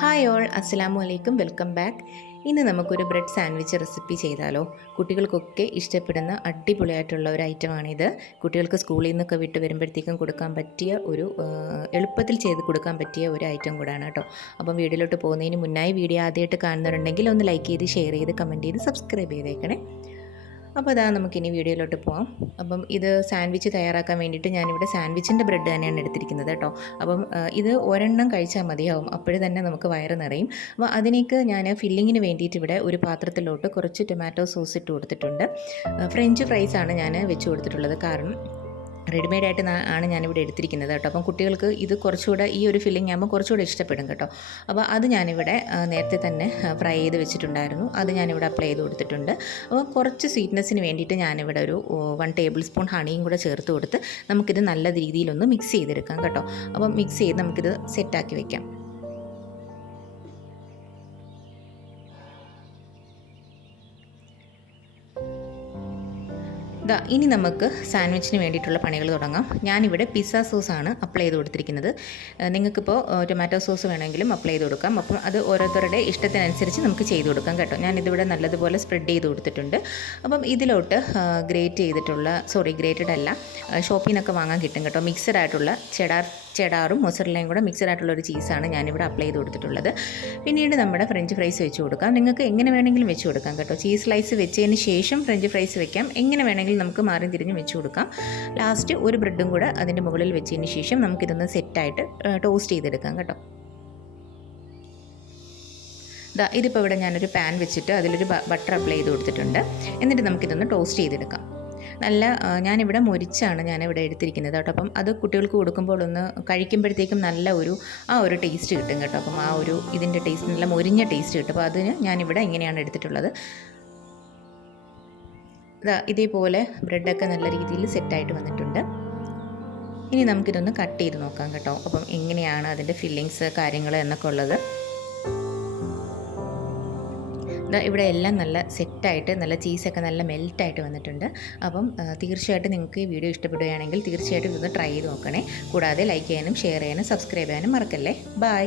Hi all, അസ്സലാമു അലൈക്കും, welcome back. ഇന്ന് നമുക്കൊരു ബ്രെഡ് സാൻഡ്വിച്ച് റെസിപ്പി ചെയ്താലോ? കുട്ടികൾക്കൊക്കെ ഇഷ്ടപ്പെടുന്ന അടിപൊളിയായിട്ടുള്ള ഒരു ഐറ്റമാണിത്. കുട്ടികൾക്ക് സ്കൂളിൽ നിന്നൊക്കെ വിട്ട് വരുമ്പോഴത്തേക്കും കൊടുക്കാൻ പറ്റിയ ഒരു എളുപ്പത്തിൽ ചെയ്ത് കൊടുക്കാൻ പറ്റിയ ഒരു ഐറ്റം കൂടാണ് കേട്ടോ. അപ്പം വീഡിയോയിലോട്ട് പോകുന്നതിന് മുന്നായി വീഡിയോ ആദ്യമായിട്ട് കാണുന്നവരുണ്ടെങ്കിൽ ഒന്ന് ലൈക്ക് ചെയ്ത്, ഷെയർ ചെയ്ത്, കമൻറ്റ് ചെയ്ത്, സബ്സ്ക്രൈബ് ചെയ്തേക്കണേ. അപ്പോൾ അതാ നമുക്കിനി വീഡിയോയിലോട്ട് പോകാം. അപ്പം ഇത് സാൻഡ്വിച്ച് തയ്യാറാക്കാൻ വേണ്ടിയിട്ട് ഞാനിവിടെ സാൻഡ്വിച്ചിൻ്റെ ബ്രെഡ് തന്നെയാണ് എടുത്തിരിക്കുന്നത് കേട്ടോ. അപ്പം ഇത് ഒരെണ്ണം കഴിച്ചാൽ മതിയാവും, അപ്പോഴേ തന്നെ നമുക്ക് വയറ് നിറയും. അപ്പോൾ അതിലേക്ക് ഞാൻ ഫില്ലിങ്ങിന് വേണ്ടിയിട്ട് ഇവിടെ ഒരു പാത്രത്തിലോട്ട് കുറച്ച് ടൊമാറ്റോ സോസ് ഇട്ട് കൊടുത്തിട്ടുണ്ട്. ഫ്രഞ്ച് ഫ്രൈസാണ് ഞാൻ വെച്ച് കൊടുത്തിട്ടുള്ളത്, കാരണം റെഡിമെയ്ഡായിട്ട് ആണ് ഞാനിവിടെ എടുത്തിരിക്കുന്നത് കേട്ടോ. അപ്പം കുട്ടികൾക്ക് ഇത് കുറച്ചുകൂടെ ഈ ഒരു ഫില്ലിംഗ് ആകുമ്പോൾ കുറച്ചുകൂടെ ഇഷ്ടപ്പെടും കേട്ടോ. അപ്പോൾ അത് ഞാനിവിടെ നേരത്തെ തന്നെ ഫ്രൈ ചെയ്ത് വെച്ചിട്ടുണ്ടായിരുന്നു, അത് ഞാനിവിടെ അപ്ലൈ ചെയ്ത് കൊടുത്തിട്ടുണ്ട്. അപ്പോൾ കുറച്ച് സ്വീറ്റ്നെസ്സിന് വേണ്ടിയിട്ട് ഞാനിവിടെ ഒരു 1 ടേബിൾ സ്പൂൺ ഹണിയും കൂടെ ചേർത്ത് കൊടുത്ത് നമുക്കിത് നല്ല രീതിയിലൊന്ന് മിക്സ് ചെയ്തെടുക്കാം കേട്ടോ. അപ്പം മിക്സ് ചെയ്ത് നമുക്കിത് സെറ്റാക്കി വെക്കാം. ഇനി നമുക്ക് സാൻഡ്വിച്ചിന് വേണ്ടിയിട്ടുള്ള പണികൾ തുടങ്ങാം. ഞാനിവിടെ പിസ്സ സോസാണ് അപ്ലൈ ചെയ്ത് കൊടുത്തിരിക്കുന്നത്. നിങ്ങൾക്കിപ്പോൾ ടൊമാറ്റോ സോസ് വേണമെങ്കിലും അപ്ലൈ ചെയ്ത് കൊടുക്കാം. അപ്പം അത് ഓരോരുത്തരുടെ ഇഷ്ടത്തിനനുസരിച്ച് നമുക്ക് ചെയ്ത് കൊടുക്കാം കേട്ടോ. ഞാനിതിവിടെ നല്ലതുപോലെ സ്പ്രെഡ് ചെയ്ത് കൊടുത്തിട്ടുണ്ട്. അപ്പം ഇതിലോട്ട് ഗ്രേറ്റഡ് അല്ല, ഷോപ്പിൽ നിന്നൊക്കെ വാങ്ങാൻ കിട്ടും കേട്ടോ, മിക്സഡ് ആയിട്ടുള്ള ചെഡാറും മൊസറല്ലയും കൂടെ മിക്സഡ് ആയിട്ടുള്ള ഒരു ചീസാണ് ഞാനിവിടെ അപ്ലൈ ചെയ്ത് കൊടുത്തിട്ടുള്ളത്. പിന്നീട് നമ്മുടെ ഫ്രഞ്ച് ഫ്രൈസ് വെച്ച് കൊടുക്കാം. നിങ്ങൾക്ക് എങ്ങനെ വേണമെങ്കിലും വെച്ച് കൊടുക്കാം കേട്ടോ. ചീസ് സ്ലൈസ് വെച്ചതിന് ശേഷം ഫ്രഞ്ച് ഫ്രൈസ് വെക്കാം, എങ്ങനെ വേണമെങ്കിലും നമുക്ക് മാറി തിരിഞ്ഞ് വെച്ച് കൊടുക്കാം. ലാസ്റ്റ് ഒരു ബ്രെഡും കൂടെ അതിൻ്റെ മുകളിൽ വെച്ചതിന് ശേഷം നമുക്കിതൊന്ന് സെറ്റായിട്ട് ടോസ്റ്റ് ചെയ്തെടുക്കാം കേട്ടോ. ഇതിപ്പോൾ ഇവിടെ ഞാനൊരു പാൻ വെച്ചിട്ട് അതിലൊരു ബട്ടർ അപ്ലൈ ചെയ്ത് കൊടുത്തിട്ടുണ്ട്. എന്നിട്ട് നമുക്കിതൊന്ന് ടോസ്റ്റ് ചെയ്തെടുക്കാം. ഞാനിവിടെ മൊരിച്ചാണ് ഞാനിവിടെ എടുത്തിരിക്കുന്നത് കേട്ടോ. അപ്പം അത് കുട്ടികൾക്ക് കൊടുക്കുമ്പോൾ ഒന്ന് കഴിക്കുമ്പോഴത്തേക്കും നല്ല ഒരു ടേസ്റ്റ് കിട്ടും കേട്ടോ. അപ്പം ഇതിൻ്റെ ടേസ്റ്റ് നല്ല മൊരിഞ്ഞ ടേസ്റ്റ് കിട്ടും. അപ്പോൾ അതിന് ഞാനിവിടെ ഇങ്ങനെയാണ് എടുത്തിട്ടുള്ളത്. ഇതേപോലെ ബ്രെഡൊക്കെ നല്ല രീതിയിൽ സെറ്റായിട്ട് വന്നിട്ടുണ്ട്. ഇനി നമുക്കിതൊന്ന് കട്ട് ചെയ്ത് നോക്കാം കേട്ടോ. അപ്പം എങ്ങനെയാണ് അതിൻ്റെ ഫില്ലിങ്സ് കാര്യങ്ങൾ എന്നൊക്കെ ഉള്ളത്. ഇവിടെ എല്ലാം നല്ല സെറ്റായിട്ട് നല്ല ചീസൊക്കെ നല്ല മെൽറ്റായിട്ട് വന്നിട്ടുണ്ട്. അപ്പം തീർച്ചയായിട്ടും നിങ്ങൾക്ക് ഈ വീഡിയോ ഇഷ്ടപ്പെടുകയാണെങ്കിൽ തീർച്ചയായിട്ടും ഇതൊന്ന് ട്രൈ ചെയ്ത് നോക്കണേ. കൂടാതെ ലൈക്ക് ചെയ്യാനും ഷെയർ ചെയ്യാനും സബ്സ്ക്രൈബ് ചെയ്യാനും മറക്കല്ലേ. ബൈ.